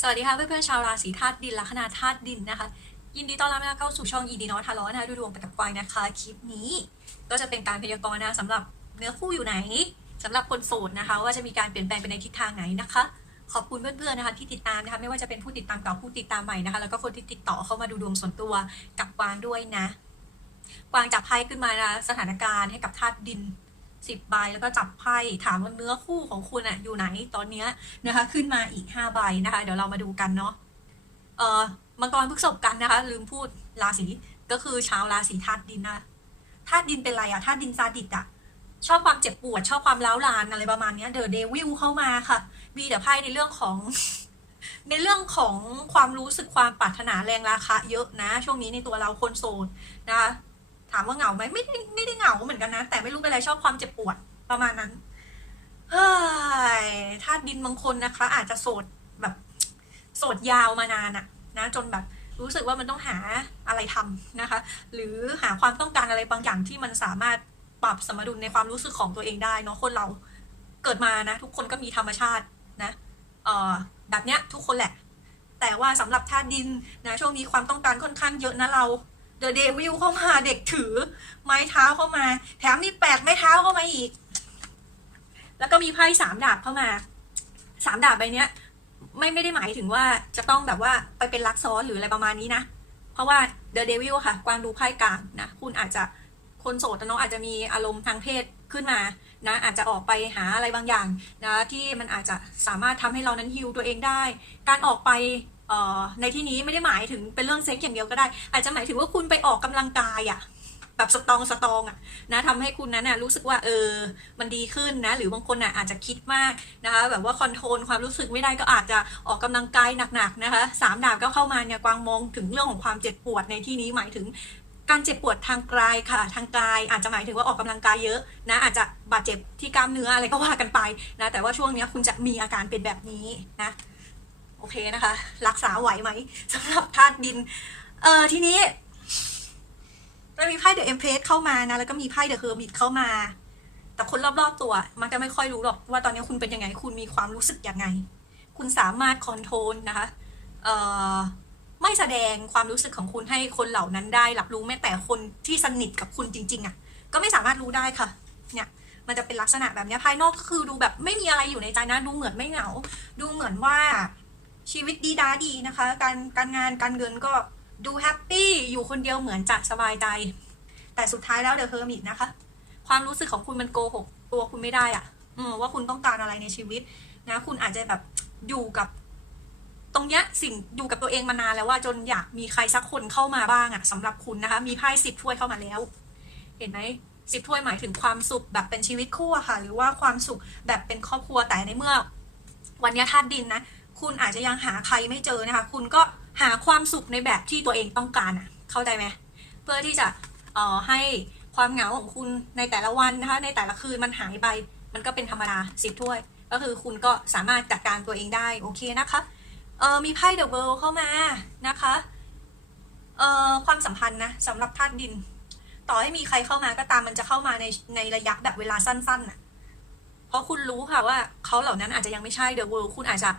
สวัสดีค่ะเพื่อนๆชาวราศีธาตุดินลัคนาธาตุดินนะคะ ยินดีต้อนรับนะคะเข้าสู่ช่องยีดีนอทาร้อนนะคะดูดวงไปกับกวางนะคะ คลิปนี้ก็จะเป็นการพยากรณ์นะสำหรับเนื้อคู่อยู่ไหนสำหรับคนโสดนะคะ ว่าจะมีการเปลี่ยนแปลงไปในทิศทางไหนนะคะ ขอบคุณเพื่อนๆนะคะที่ติดตามนะคะไม่ว่าจะเป็นผู้ติดตามเก่าผู้ติดตามใหม่นะคะแล้วก็คนที่ติดต่อเข้ามาดูดวงส่วนตัวกับกวางด้วยนะ กวางจับไพ่ขึ้นมานะสถานการณ์ให้กับธาตุดิน สิบใบแล้วก็จับไพ่ถามว่าเนื้อคู่ของคุณอะอยู่ไหนตอนเนี้ยนะคะ ขึ้นมาอีกห้าใบนะคะ เดี๋ยวเรามาดูกันเนาะเอ่อมังกรพฤษภกันนะคะ ลืมพูดราศีก็คือชาวราศีธาตุดินนะธาตุดินเป็นอะไรอะธาตุดินซาดิสอะชอบความเจ็บปวด ชอบความร้าวรานอะไรประมาณนี้เดอะเดวิลเข้ามาค่ะ มีแต่ไพ่ในเรื่องของ ในเรื่องของความรู้สึกความปรารถนาแรงราคาเยอะนะ ช่วงนี้ในตัวเราคนโสดนะคะ ถามว่าเหงาไหมไม่ได้ไม่ได้เหงาเหมือนกันนะ แต่ไม่รู้เป็นอะไรชอบความเจ็บปวดประมาณนั้นเฮ้ยธาตุดินบางคนนะคะ อาจจะโสดแบบ โสดยาวมานานอะนะ จนแบบรู้สึกว่ามันต้องหาอะไรทำนะคะ หรือหาความต้องการอะไรบางอย่างที่มันสามารถปรับสมดุลในความรู้สึกของตัวเองได้เนาะคนเราเกิดมานะ ทุกคนก็มีธรรมชาตินะเอ่อแบบเนี้ยทุกคนแหละ แต่ว่าสำหรับธาตุดินนะช่วงนี้ความต้องการค่อนข้างเยอะนะเรา เดอะเดวิลเข้ามาเด็กถือ ไม้เท้าเข้ามา แถมมีแปดไม้เท้าเข้ามาอีก แล้วก็มีไพ่สามดาบเข้ามาสามดาบใบเนี้ย ไม่ไม่ได้หมายถึงว่าจะต้องแบบว่าไปเป็นรักซ้อนหรืออะไรประมาณนี้นะ เพราะว่าเดอะเดวิลค่ะ กวางดูไพ่กลางนะ คุณอาจจะคนโสดนะเนาะอาจจะมีอารมณ์ทางเพศขึ้นมานะอาจจะออกไปหาอะไรบางอย่างนะที่มันอาจจะสามารถทำให้เรานั้นฮิวตัวเองได้ การออกไป ในที่นี้ไม่ได้หมายถึงเป็นเรื่องเซ็กอย่างเดียวก็ได้ อาจจะหมายถึงว่าคุณไปออกกำลังกายอะแบบสตองสตองอะนะทำให้คุณนั้นน่ะรู้สึกว่าเออมันดีขึ้นนะ หรือบางคนน่ะอาจจะคิดมากนะคะแบบว่าคอนโทรลความรู้สึกไม่ได้ก็อาจจะออกกำลังกายหนักๆนะคะสามดาบก็เข้ามาเนี่ยกวางมองถึงเรื่องของความเจ็บปวดในที่นี้หมายถึงการเจ็บปวดทางกายค่ะ ทางกายอาจจะหมายถึงว่าออกกำลังกายเยอะนะอาจจะบาดเจ็บที่กล้ามเนื้ออะไรก็ว่ากันไปนะแต่ว่าช่วงนี้คุณจะมีอาการเป็นแบบนี้นะ เคนะคะ รักษาไหวไหมสำหรับธาตุดิน เออทีนี้มันมีไพ่เดอะเอ็มเพรสเข้ามานะ แล้วก็มีไพ่เดอะเฮอร์มิตเข้ามา แต่คนรอบๆตัว มันจะไม่ค่อยรู้หรอกว่าตอนนี้คุณเป็นยังไง คุณมีความรู้สึกยังไง คุณสามารถคอนโทรลนะคะเอ่อไม่แสดงความรู้สึกของคุณให้คนเหล่านั้นได้รับรู้แม้แต่คนที่สนิทกับคุณจริง ๆอะ่ะ ก็ไม่สามารถรู้ได้ค่ะ เนี่ยมันจะเป็นลักษณะแบบนี้ภายนอกก็คือดูแบบไม่มีอะไรอยู่ในใจนะ ดูเหมือนไม่เหงา ดูเหมือนว่า ชีวิตดีดาดีนะคะ การการงานการเงินก็ดูแฮปปี้อยู่คนเดียวเหมือนจะสบายใจ แต่สุดท้ายแล้วเดอะเฮอร์มิตนะคะ ความรู้สึกของคุณมันโกหกตัวคุณไม่ได้อะอว่าคุณต้องการอะไรในชีวิตนะคุณอาจจะแบบอยู่กับตรงเนี้ยสิ่งอยู่กับตัวเองมานานแล้วว่าจนอยากมีใครสักคนเข้ามาบ้างอะสำหรับคุณนะคะ มีไพ่สิบถ้วยเข้ามาแล้ว เห็นไหมสิบถ้วยหมายถึงความสุขแบบเป็นชีวิตคู่อะค่ะ หรือว่าความสุขแบบเป็นครอบครัวแต่ในเมื่อ วันนี้ธาตุดินนะ คุณอาจจะยังหาใครไม่เจอนะคะ คุณก็หาความสุขในแบบที่ตัวเองต้องการอะเข้าใจไหมเพื่อที่จะเอ่อให้ความเหงาของคุณในแต่ละวันนะคะ ในแต่ละคืนมันหายไป มันก็เป็นธรรมดาสิบถ้วย ก็คือคุณก็สามารถจัดการตัวเองได้โอเคนะคะเออมีไพ่เดอะเวิลด์เข้ามานะคะเอ่อความสัมพันธ์นะสำหรับธาตุดิน ต่อให้มีใครเข้ามาก็ตามมันจะเข้ามาในในระยะแบบเวลาสั้นๆน่ะ เพราะคุณรู้ค่ะว่าเขาเหล่านั้นอาจจะยังไม่ใช่เดอะเวิลด์คุณอาจจะ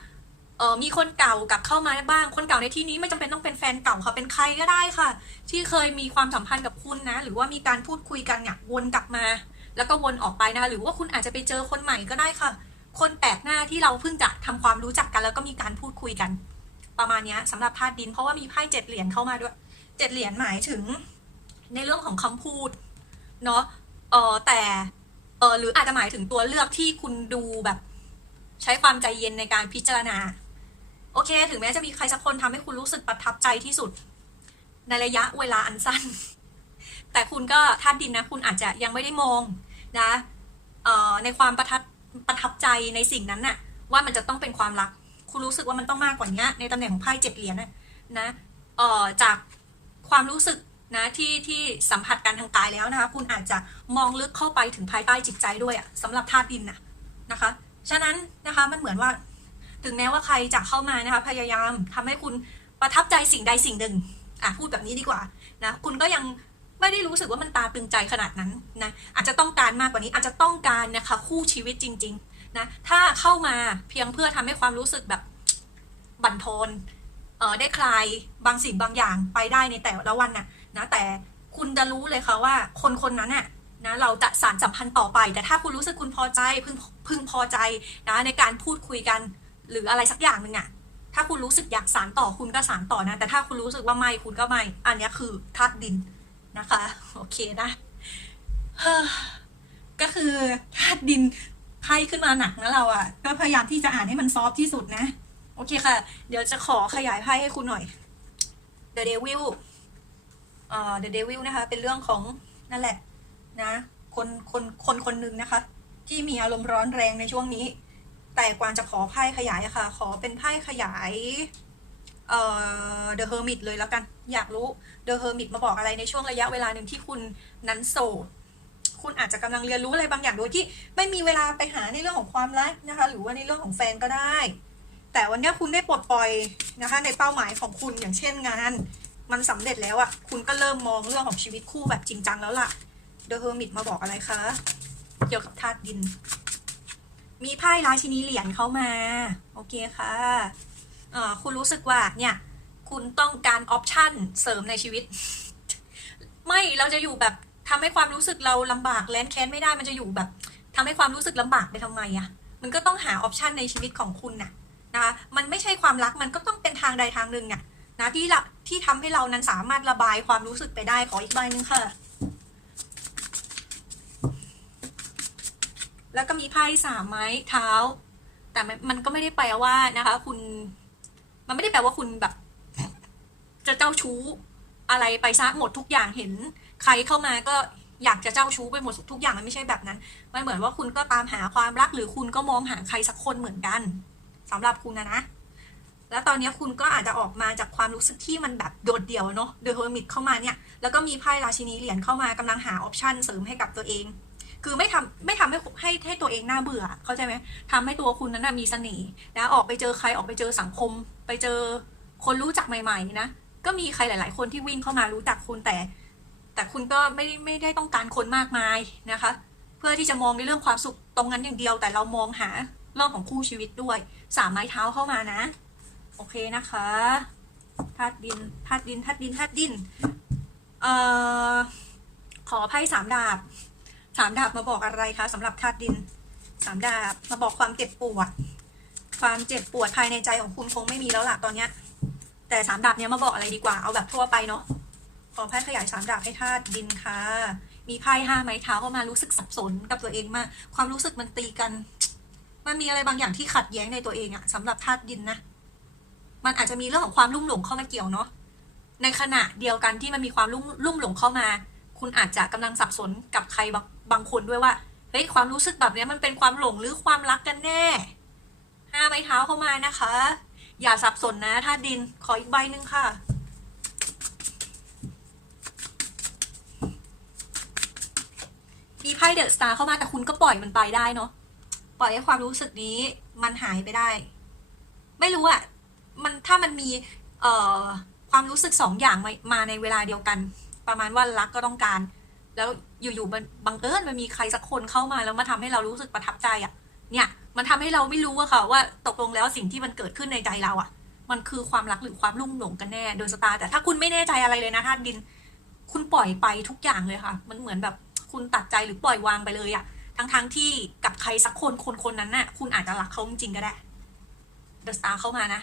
เออมีคนเก่ากลับเข้ามาบ้าง คนเก่าในที่นี้ไม่จำเป็นต้องเป็นแฟนเก่าค่ะเป็นใครก็ได้ค่ะ ที่เคยมีความสัมพันธ์กับคุณนะ หรือว่ามีการพูดคุยกันเนี่ยวนกลับมา แล้วก็วนออกไปนะ หรือว่าคุณอาจจะไปเจอคนใหม่ก็ได้ค่ะ คนแปลกหน้าที่เราเพิ่งจะทำความรู้จักกัน แล้วก็มีการพูดคุยกัน ประมาณนี้ยสำหรับธาตุดิน เพราะว่ามีไพ่เจ็ดเหรียญเข้ามาด้วยเจ็ดเหรียญหมายถึง ในเรื่องของคำพูดเนาะเออแต่เออหรืออาจจะหมายถึงตัวเลือกที่คุณดูแบบ ใช้ความใจเย็นในการพิจารณา โอเค ถึงแม้จะมีใครสักคนทำให้คุณรู้สึกประทับใจที่สุด ในระยะเวลาอันสั้น แต่คุณก็ธาตุดินนะ คุณอาจจะยังไม่ได้มองนะในความประทับประทับใจในสิ่งนั้นน่ะ ว่ามันจะต้องเป็นความรัก คุณรู้สึกว่ามันต้องมากกว่านี้ในตำแหน่งของไพ่เจ็ดเหรียญนะนะจากความรู้สึกนะที่ที่สัมผัสกันทางกายแล้วนะคะ คุณอาจจะมองลึกเข้าไปถึงภายใต้จิตใจด้วยอะสำหรับธาตุดินนะนะคะ ฉะนั้นนะคะมันเหมือนว่า ถึงแม้ว่าใครจะเข้ามานะคะพยายามทำให้คุณประทับใจสิ่งใดสิ่งหนึ่งอะพูดแบบนี้ดีกว่านะคุณก็ยังไม่ได้รู้สึกว่ามันตาตึงใจขนาดนั้นนะอาจจะต้องการมากกว่านี้อาจจะต้องการนะคะคู่ชีวิตจริงๆนะถ้าเข้ามาเพียงเพื่อทำให้ความรู้สึกแบบบั่นทอนเอ่อได้คลายบางสิ่งบางอย่างไปได้ในแต่ละวันน่ะนะแต่คุณจะรู้เลยค่ะว่าคนคนนั้นน่ะนะเราจะสารสัมพันธ์ต่อไป แต่ถ้าคุณรู้สึกคุณพอใจพึงพึงพอใจนะในการพูดคุยกัน หรืออะไรสักอย่างหนึ่งอะถ้าคุณรู้สึกอยากสารต่อคุณก็สารต่อนะ แต่ถ้าคุณรู้สึกว่าไม่คุณก็ไม่ อันนี้คือธาตุดินนะคะ โอเคนะก็คือธาตุดินไพ่ขึ้นมาหนักนะเราอะก็พยายามที่จะอ่านให้มันซอฟที่สุดนะ โอเคค่ะ เดี๋ยวจะขอขยายไพ่ให้คุณหน่อย The Devil เอ่อ The Devil นะคะ เป็นเรื่องของนั่นแหละ นะ คนคนคนคนหนึ่งนะคะ ที่มีอารมณ์ร้อนแรงในช่วงนี้ แต่กวางจะขอไพ่ขยายอะค่ะ ขอเป็นไพ่ขยายเอ่อ The Hermit เลยแล้วกัน อยากรู้ The Hermit มาบอกอะไรในช่วงระยะเวลาหนึ่งที่คุณนั้นโสดคุณอาจจะกำลังเรียนรู้อะไรบางอย่างโดยที่ ไม่มีเวลาไปหาในเรื่องของความรักนะคะ หรือว่าในเรื่องของแฟนก็ได้ แต่วันนี้คุณได้ปลดปล่อยนะคะ ในเป้าหมายของคุณอย่างเช่นงาน มันสำเร็จแล้วอะ่ะ คุณก็เริ่มมองเรื่องของชีวิตคู่แบบจริงจังแล้วล่ะ The Hermit มาบอกอะไรคะ เกี่ยวกับธาตุดิน มีไพ่ราชินีเหรียญเข้ามา โอเคค่ะคุณรู้สึกว่าเนี่ย คุณต้องการออปชั่นเสริมในชีวิต ไม่เราจะอยู่แบบทำให้ความรู้สึกเราลำบากแลนแค้นไม่ได้มันจะอยู่แบบทำให้ความรู้สึกลำบากไปทำไมอะมันก็ต้องหาออปชันในชีวิตของคุณน่ะนะคะมันไม่ใช่ความรักมันก็ต้องเป็นทางใดทางหนึ่งอะนะที่ละที่ทำให้เรานั้นสามารถระบายความรู้สึกไปได้ขออีกใบหนึ่งค่ะ แล้วก็มีไพ่สามไม้เท้า แต่มันก็ไม่ได้แปลว่านะคะ คุณ มันไม่ได้แปลว่าคุณแบบ จะเจ้าชู้อะไรไปซะหมดทุกอย่างเห็น ใครเข้ามาก็อยากจะเจ้าชู้ไปหมดทุกอย่างมันไม่ใช่แบบนั้น มันเหมือนว่าคุณก็ตามหาความรักหรือคุณก็มองหาใครสักคนเหมือนกันสำหรับคุณนะนะ แล้วตอนนี้คุณก็อาจจะออกมาจากความรู้สึกที่มันแบบโดดเดี่ยวเนาะเดอะเฮอร์มิตเข้ามาเนี่ย แล้วก็มีไพ่ราชินีเหรียญเข้ามากำลังหาออปชันเสริมให้กับตัวเอง คือไม่ทำไม่ทำให้ให้ให้ตัวเองน่าเบื่อ เข้าใจไหมทำให้ตัวคุณนั้นนะมีเสน่ห์นะออกไปเจอใครออกไปเจอสังคม ไปเจอคนรู้จักใหม่ๆนะก็มีใครหลาย ๆ คนที่วิ่งเข้ามารู้จักคุณแต่ แต่คุณก็ไม่ได้ไม่ได้ต้องการคนมากมายนะคะ เพื่อที่จะมองในเรื่องความสุขตรงนั้นอย่างเดียว แต่เรามองหาเรื่องของคู่ชีวิตด้วยสามไม้เท้าเข้ามานะ โอเคนะคะธาตุดินธาตุดินธาตุดินธาตุดินเอ่อขอไพ่สามดาบ สามดาบมาบอกอะไรคะสำหรับธาตุดินสามดาบมาบอกความเจ็บปวด ความเจ็บปวดภายในใจของคุณคงไม่มีแล้วล่ะตอนเนี้ย แต่สามดาบเนี้ยมาบอกอะไรดีกว่าเอาแบบทั่วไปเนาะขอไพ่ขยายสามดาบให้ธาตุดินค่ะ มีไพ่ห้าไม้เท้าเข้ามารู้สึกสับสนกับตัวเองมาก ความรู้สึกมันตีกัน มันมีอะไรบางอย่างที่ขัดแย้งในตัวเองอะสำหรับธาตุดินนะมันอาจจะมีเรื่องของความลุ่มหลงเข้ามาเกี่ยวเนาะในขณะเดียวกันที่มันมีความลุ่มลุ่มหลงเข้ามา คุณอาจจะกำลังสับสนกับใครบาง บางคนด้วยว่าเฮ้ยความรู้สึกแบบนี้มันเป็นความหลงหรือความรักกันแน่ห้าไม้เท้าเข้ามานะคะ อย่าสับสนนะธาดินขออีกใบหนึ่งค่ะมีไพ่เดอะสตาร์เข้ามาแต่คุณก็ปล่อยมันไปได้เนาะปล่อยให้ความรู้สึกนี้มันหายไปได้ ไม่รู้อะมันถ้ามันมี เอ่อ ความรู้สึกสองอย่างมามาในเวลาเดียวกัน ประมาณว่ารักก็ต้องการ แล้วอยู่ๆมันบังเอิญมันมีใครสักคนเข้ามาแล้วมาทำให้เรารู้สึกประทับใจอะเนี่ย มันทำให้เราไม่รู้อะค่ะ ว่าตกลงแล้วสิ่งที่มันเกิดขึ้นในใจเราอะมันคือความรักหรือความลุ่มหลงกันแน่โดยสตาร์แต่ถ้าคุณไม่แน่ใจอะไรเลยนะธาตุดิน คุณปล่อยไปทุกอย่างเลยค่ะ มันเหมือนแบบคุณตัดใจหรือปล่อยวางไปเลยอะทั้งๆทที่กับใครสักคนคนคนนั้นน่ะ คุณอาจจะรักเขาจริงก็ได้เดอะสตาร์เข้ามานะ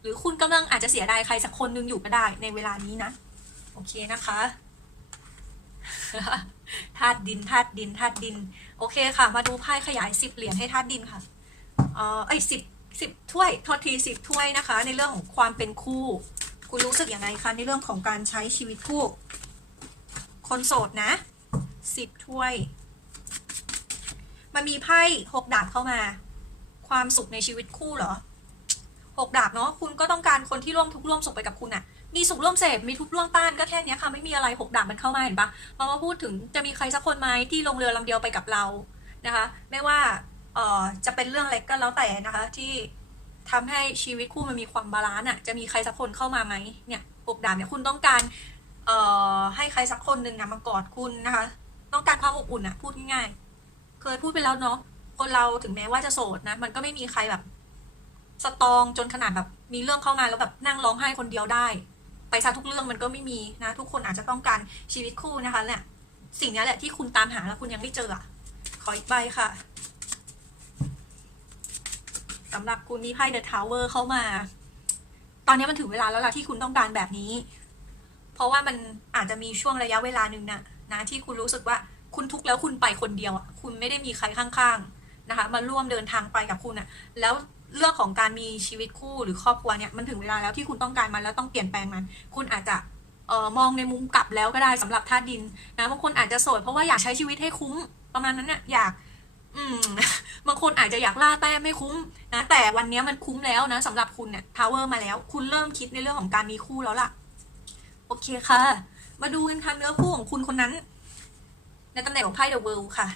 หรือคุณกำลังอาจจะเสียดายใครสักคนหนึงอยู่ก็ได้ในเวลานี้นะ โอเคนะคะ ธาตุดินธาตุดินธาตุดิน โอเคค่ะ มาดูไพ่ขยายสิบเหรียญให้ธาตุดินค่ะเออไอสิบสิบถ้วยทษทีสิบถ้วยนะคะ ในเรื่องของความเป็นคู่ คุณรู้สึกยังไงคะในเรื่องของการใช้ชีวิตคู่ คนโสดนะสิบถ้วย มันมีไพ่หกดาบเข้ามา ความสุขในชีวิตคู่เหรอหกดาบเนาะคุณก็ต้องการคนที่ร่วมทุกข์ร่วมสุขไปกับคุณอะ มีสุขร่วมเสพมีทุกข์ร่วมต้านก็แค่นี้ค่ะไม่มีอะไรหกด่าบมันเข้ามาเห็นปะมามาพูดถึงจะมีใครสักคนไหมที่ลงเรือลำเดียวไปกับเรานะคะ ไม่ว่าเอ่อจะเป็นเรื่องเล็กก็แล้วแต่นะคะ ที่ทำให้ชีวิตคู่มันมีความบาลานซ์อะจะมีใครสักคนเข้ามาไหมเนี่ยหกด่าบเนี่ยคุณต้องการเอ่อให้ใครสักคนหนึ่งนะมากอดคุณนะคะ ต้องการความอบอุ่นอะพูดง่ายๆเคยพูดไปแล้วเนาะคนเราถึงแม้ว่าจะโสดนะ มันก็ไม่มีใครแบบสตรองจนขนาดแบบมีเรื่องเข้ามาแล้วแบบนั่งร้องไห้คนเดียวได้ ไปซะทุกเรื่องมันก็ไม่มีนะ ทุกคนอาจจะต้องการชีวิตคู่นะคะเนี่ยสิ่งนี้แหละที่คุณตามหาแล้วคุณยังไม่เจอขออีกใบค่ะสำหรับคุณมีไพ่เดอะทาวเวอร์เข้ามา ตอนนี้มันถึงเวลาแล้วล่ะที่คุณต้องการแบบนี้ เพราะว่ามันอาจจะมีช่วงระยะเวลาหนึ่งนะนะที่คุณรู้สึกว่าคุณทุกข์แล้วคุณไปคนเดียวอะคุณไม่ได้มีใครข้างๆนะคะ มาร่วมเดินทางไปกับคุณอะ แล้ว เรื่องของการมีชีวิตคู่หรือครอบครัวเนี่ยมันถึงเวลาแล้วที่คุณต้องการมันแล้วต้องเปลี่ยนแปลงมัน คุณอาจจะออมองในมุมกลับแล้วก็ได้สำหรับธาตุดินนะบางคนอาจจะโสดเพราะว่าอยากใช้ชีวิตให้คุ้มประมาณนั้นเนี่ยอยากอืมบางคนอาจจะอยากล่าแต้มไม่คุ้มนะแต่วันนี้มันคุ้มแล้วนะสำหรับคุณเนี่ยทาวเวอร์มาแล้ว คุณเริ่มคิดในเรื่องของการมีคู่แล้วล่ะ โอเคค่ะ มาดูกันค่ะเนื้อคู่ของคุณคนนั้น ในตำแหน่งของไพ่เดอะเวิลด์ค่ะ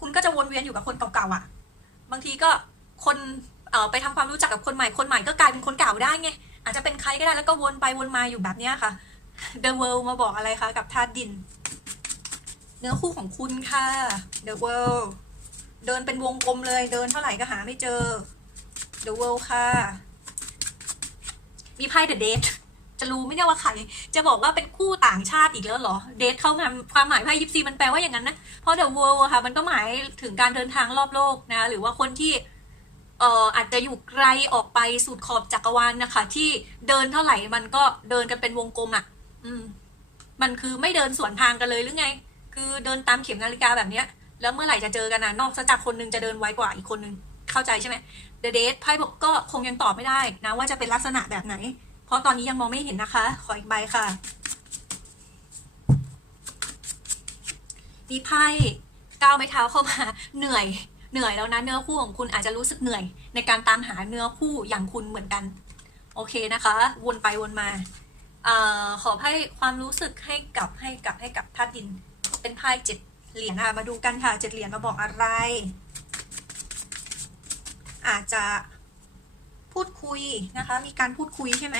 คุณก็จะวนเวียนอยู่กับคนเก่าๆอะ บางทีก็ คนเไปทำความรู้จักกับคนใหม่คนใหม่ก็กลายเป็นคนเก่าได้ไงอาจจะเป็นใครก็ได้แล้วก็วนไปวนมาอยู่แบบนี้ค่ะ The World มาบอกอะไรคะกับธาตุดิน เนื้อคู่ของคุณค่ะ The World เดินเป็นวงกลมเลยเดินเท่าไหร่ก็หาไม่เจอ The World ค่ะ มีไพ่ The Date จะรู้ไมเนี่ยว่าใคร จะบอกว่าเป็นคู่ต่างชาติอีกแล้วเหรอ เดทเข้ามาความหมายไพ่ยิปซีมันแปลว่าอย่างนั้นนะ เพราะ The World ค่ะ มันก็หมายถึงการเดินทางรอบโลกนะ หรือว่าคนที่ เอ่ออาจจะอยู่ไกลออกไปสุดขอบจักรวาลนะคะ ที่เดินเท่าไหร่มันก็เดินกันเป็นวงกลมอะอืม มันคือไม่เดินสวนทางกันเลยหรือไง คือเดินตามเข็มนาฬิกาแบบเนี้ย แล้วเมื่อไหร่จะเจอกันนะนอกจากคนหนึงจะเดินไวกว่าอีกคนนึงเข้าใจใช่ไหม The Date ไพ่บอกก็คงยังตอบไม่ได้นะว่าจะเป็นลักษณะแบบไหน เพราะตอนนี้ยังมองไม่เห็นนะคะ ขออีกใบค่ะมีไพ่ก้าวไม้เท้าเข้ามาเหนื่อย เหนื่อยแล้วนะเนื้อคู่ของคุณอาจจะรู้สึกเหนื่อย ในการตามหาเนื้อคู่อย่างคุณเหมือนกัน โอเคนะคะ วนไปวนมาอขอไพ่ความรู้สึกให้กับให้กับให้กับธาตุดิน เป็นไพ่เจ็ดเหรียญค่ะมาดูกันค่ะเจ็ดเหรียญมาบอกอะไร อาจจะพูดคุยนะคะ มีการพูดคุยใช่ไหม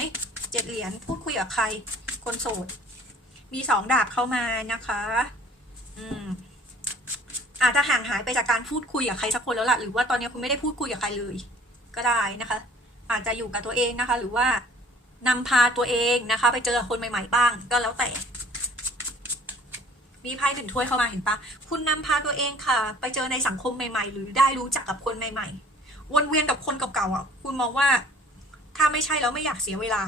เจ็ดเหรียญพูดคุยกับใคร คนโสด มีสองดาบเข้ามานะคะ อืม อาจจะห่างหายไปจากการพูดคุยกับใครสักคนแล้วล่ะหรือว่าตอนนี้คุณไม่ได้พูดคุยกับใครเลย ก็ได้นะคะ อาจจะอยู่กับตัวเองนะคะ หรือว่านำพาตัวเองนะคะ ไปเจอคนใหม่ ๆ บ้าง ก็แล้วแต่ มีไพ่ถึงถ้วยเข้ามาเห็นปะคุณนำพาตัวเองค่ะ ไปเจอในสังคมใหม่ ๆ หรือได้รู้จักกับคนใหม่ ๆ วนเวียนกับคนเก่าๆอะ คุณมองว่า ถ้าไม่ใช่แล้วไม่อยากเสียเวลา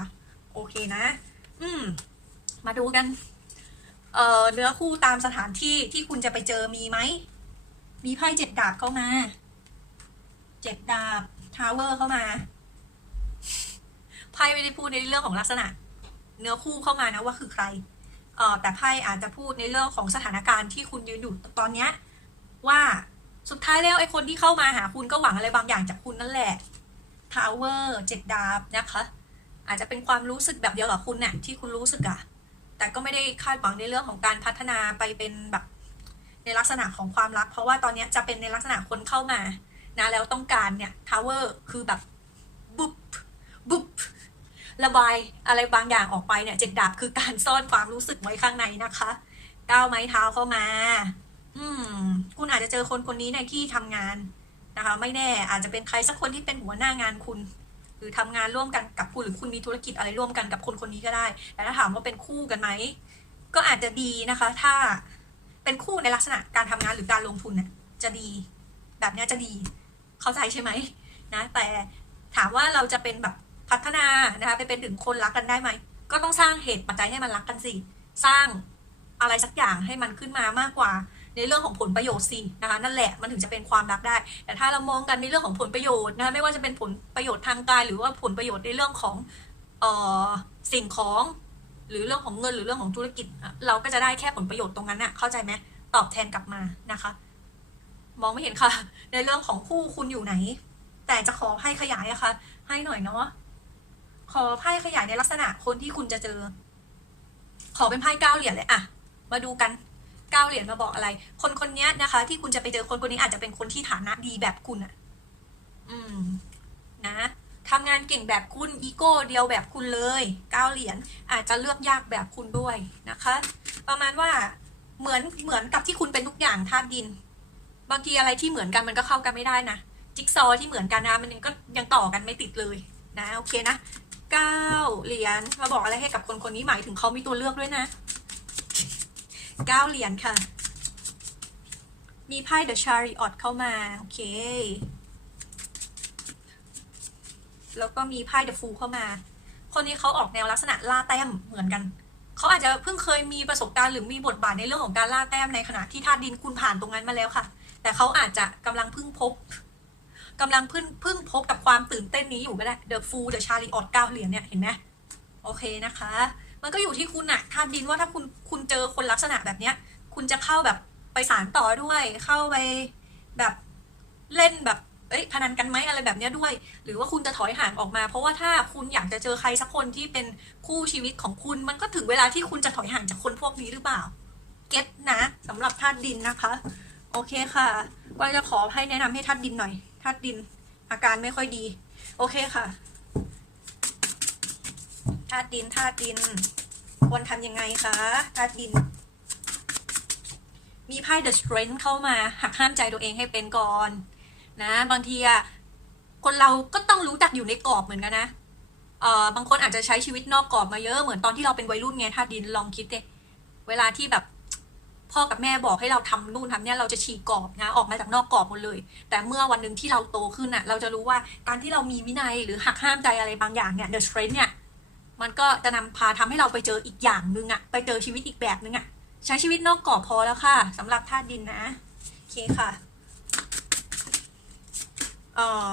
โอเคนะ อืม มาดูกัน เอ่อเนื้อคู่ตามสถานที่ที่คุณจะไปเจอมีไหม มีไพ่เจ็ดดาบเข้ามา เจ็ดดาบทาวเวอร์เข้ามา ไพ่ไม่ได้พูดในเรื่องของลักษณะ เนื้อคู่เข้ามานะว่าคือใคร เออแต่ไพ่อาจจะพูดในเรื่องของสถานการณ์ที่คุณยืนอยู่ตอนเนี้ย ว่าสุดท้ายแล้วไอ้คนที่เข้ามาหาคุณก็หวังอะไรบางอย่างจากคุณนั่นแหละทาวเวอร์เจ็ดดาบนะคะ อาจจะเป็นความรู้สึกแบบเดียวกับคุณเนี่ยที่คุณรู้สึกอะแต่ก็ไม่ได้คาดหวังในเรื่องของการพัฒนาไปเป็นแบบ ในลักษณะของความรัก เพราะว่าตอนนี้จะเป็นในลักษณะคนเข้ามานะแล้วต้องการเนี่ยทาวเวอร์คือแบบบุบบุบระบายอะไรบางอย่างออกไปเนี่ยเจ็ดดาบคือการซ่อนความรู้สึกไว้ข้างในนะคะก้าวไม้เท้าเข้ามา อืม คุณอาจจะเจอคนคนนี้ในที่ทำงานนะคะ ไม่แน่อาจจะเป็นใครสักคนที่เป็นหัวหน้างานคุณ หรือทำงานร่วมกันกับคุณหรือคุณมีธุรกิจอะไรร่วมกันกับคนคนนี้ก็ได้ แต่ถ้าถามว่าเป็นคู่กันไหมก็อาจจะดีนะคะ ถ้า เป็นคู่ในลักษณะการทำงานหรือการลงทุนเนี่ยจะดี แบบนี้จะดีเข้าใจใช่ไหมนะแต่ถามว่าเราจะเป็นแบบพัฒนานะคะไปเป็นถึงคนรักกันได้ไหมก็ต้องสร้างเหตุปัจจัยให้มันรักกันสิสร้างอะไรสักอย่างให้มันขึ้นมามากกว่า ในเรื่องของผลประโยชน์สินะคะนั่นแหละมันถึงจะเป็นความรักได้ แต่ถ้าเรามองกันในเรื่องของผลประโยชน์นะคะไม่ว่าจะเป็นผลประโยชน์ทางกายหรือว่าผลประโยชน์ในเรื่องของเออสิ่งของ หรือเรื่องของเงินหรือเรื่องของธุรกิจ เราก็จะได้แค่ผลประโยชน์ตรงนั้นน่ะเข้าใจไหมตอบแทนกลับมานะคะ มองไม่เห็นค่ะ ในเรื่องของคู่คุณอยู่ไหน แต่จะขอให้ขยายอะค่ะให้หน่อยเนาะขอไพ่ขยายในลักษณะคนที่คุณจะเจอ ขอเป็นไพ่เก้าเหรียญเลยอะมาดูกันเก้าเหรียญมาบอกอะไร คนคนนี้นะคะ ที่คุณจะไปเจอคนคนนี้อาจจะเป็นคนที่ฐานะดีแบบคุณอะอืม นะ ทำงานเก่งแบบคุณอีโก้เดียวแบบคุณเลยเก้าเหรียญอาจจะเลือกยากแบบคุณด้วยนะคะ ประมาณว่าเหมือนเหมือนกับที่คุณเป็นทุกอย่างธาตุดิน บางทีอะไรที่เหมือนกันมันก็เข้ากันไม่ได้นะจิ๊กซอที่เหมือนกันนะมันยังก็ยังต่อกันไม่ติดเลยนะโอเคนะเก้าเหรียญมาบอกอะไรให้กับคนคนนี้หมายถึงเขามีตัวเลือกด้วยนะเก้าเหรียญค่ะ มีไพ่ The Chariot เข้ามา โอเค แล้วก็มีไพ่ The Fool เข้ามา คนนี้เขาออกแนวลักษณะล่าแต้มเหมือนกัน เขาอาจจะเพิ่งเคยมีประสบการณ์หรือมีบทบาทในเรื่องของการล่าแต้มในขณะที่ธาตุดินคุณผ่านตรงนั้นมาแล้วค่ะ แต่เขาอาจจะกำลังเพิ่งพบกำลังเพิ่งเพิ่งพบกับความตื่นเต้นนี้อยู่ก็ได้ The Fool The Chariot เก้าเหรียญเนี่ยเห็นไหมโอเคนะคะ มันก็อยู่ที่คุณอะธาตุดินว่าถ้าคุณคุณเจอคนลักษณะแบบเนี้ย คุณจะเข้าแบบไปสารต่อด้วย เข้าไปแบบเล่นแบบ เอ้ยพนันกันไหมอะไรแบบนี้ด้วย หรือว่าคุณจะถอยห่างออกมา เพราะว่าถ้าคุณอยากจะเจอใครสักคนที่เป็นคู่ชีวิตของคุณ มันก็ถึงเวลาที่คุณจะถอยห่างจากคนพวกนี้หรือเปล่า เก็ตนะสำหรับธาตุดินนะคะ โอเคค่ะว่าจะขอให้แนะนำให้ธาตุดินหน่อยธาตุดิน อาการไม่ค่อยดี โอเคค่ะธาตุดินธาตุดิน ควรทำยังไงคะธาตุดิน มีไพ่ The Strength เข้ามาหักห้ามใจตัวเองให้เป็นก่อน นะ บางทีอะคนเราก็ต้องรู้จักอยู่ในกรอบเหมือนกันนะเอ่อบางคนอาจจะใช้ชีวิตนอกกรอบมาเยอะเหมือนตอนที่เราเป็นวัยรุ่นไงถ้าดินลองคิดเดเวลาที่แบบพ่อกับแม่บอกให้เราทำนู่นทำเนี่ยเราจะฉีกกรอบนะออกมาจากนอกกรอบหมดเลย แต่เมื่อวันหนึ่งที่เราโตขึ้นอะเราจะรู้ว่าการที่เรามีวินัยหรือหักห้ามใจอะไรบางอย่างเนี่ย the strength เนี่ยมันก็จะนำพาทำให้เราไปเจออีกอย่างหนึ่งอะไปเจอชีวิตอีกแบบนึงอะใช้ชีวิตนอกกรอบพอแล้วค่ะสำหรับธาตุดินนะโอเคค่ะ เอ่อ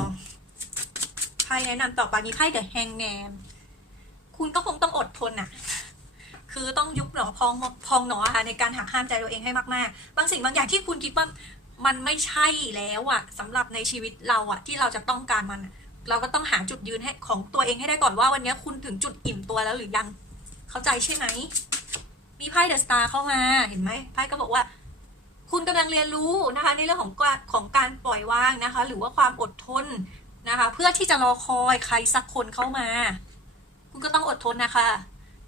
ไพ่แนะนำต่อไปมีไพ่เดอะแฮงแมคุณก็คงต้องอดทนน่ะคือต้องยุบหนอพองพองหนอค่ะในการหักห้ามใจตัวเองให้มากๆ บางสิ่งบางอย่างที่คุณคิดว่ามันไม่ใช่แล้วอะสำหรับในชีวิตเราอะที่เราจะต้องการมัน เราก็ต้องหาจุดยืนให้ของตัวเองให้ได้ก่อนว่าวันนี้คุณถึงจุดอิ่มตัวแล้วหรือยัง เข้าใจใช่ไหม มีไพ่เดอะสตาร์เข้ามาเห็นไหมไพ่ก็บอกว่า คุณกำลังเรียนรู้นะคะ ในเรื่องของการของการปล่อยวางนะคะ หรือว่าความอดทนนะคะ เพื่อที่จะรอคอยใครสักคนเข้ามา คุณก็ต้องอดทนนะคะ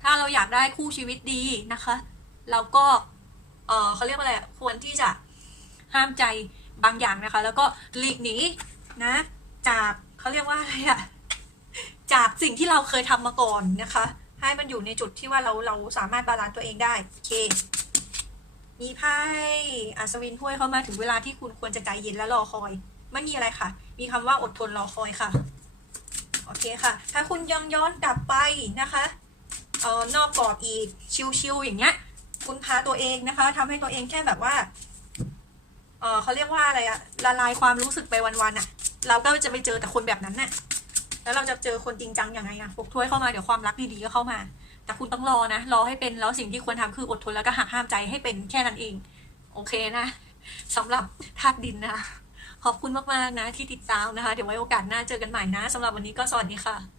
ถ้าเราอยากได้คู่ชีวิตดีนะคะ เราก็เออเขาเรียกว่าอะไรควรที่จะห้ามใจบางอย่างนะคะ แล้วก็หลีกหนีนะ จากเขาเรียกว่าอะไรอะจากสิ่งที่เราเคยทำมาก่อนนะคะ ให้มันอยู่ในจุดที่ว่าเราเราสามารถบาลานซ์ตัวเองได้โอเค มีไพ่อัศวินถ้วยเข้ามาถึงเวลาที่คุณควรจะใจเย็นและรอคอย ไม่มีอะไรค่ะ มีคำว่าอดทนรอคอยค่ะ โอเคค่ะ ถ้าคุณยังย้อนกลับไปนะคะเออนอกกรอบอีกชิวๆอย่างเงี้ย คุณพาตัวเองนะคะทำให้ตัวเองแค่แบบว่าเออเขาเรียกว่าอะไรอะละลายความรู้สึกไปวันๆอะเราก็จะไปเจอแต่คนแบบนั้นน่ะ แล้วเราจะเจอคนจริงจังยังไงอะปกถ้วยเข้ามาเดี๋ยวความรักดีๆก็เข้ามา แต่คุณต้องรอนะ รอให้เป็นแล้วสิ่งที่ควรทำคืออดทนแล้วก็หักห้ามใจให้เป็นแค่นั้นเอง โอเคนะสำหรับธาตุดินนะ ขอบคุณมากๆนะที่ติดตามนะคะ เดี๋ยวไว้โอกาสหน้าเจอกันใหม่นะสำหรับวันนี้ก็สวัสดีค่ะ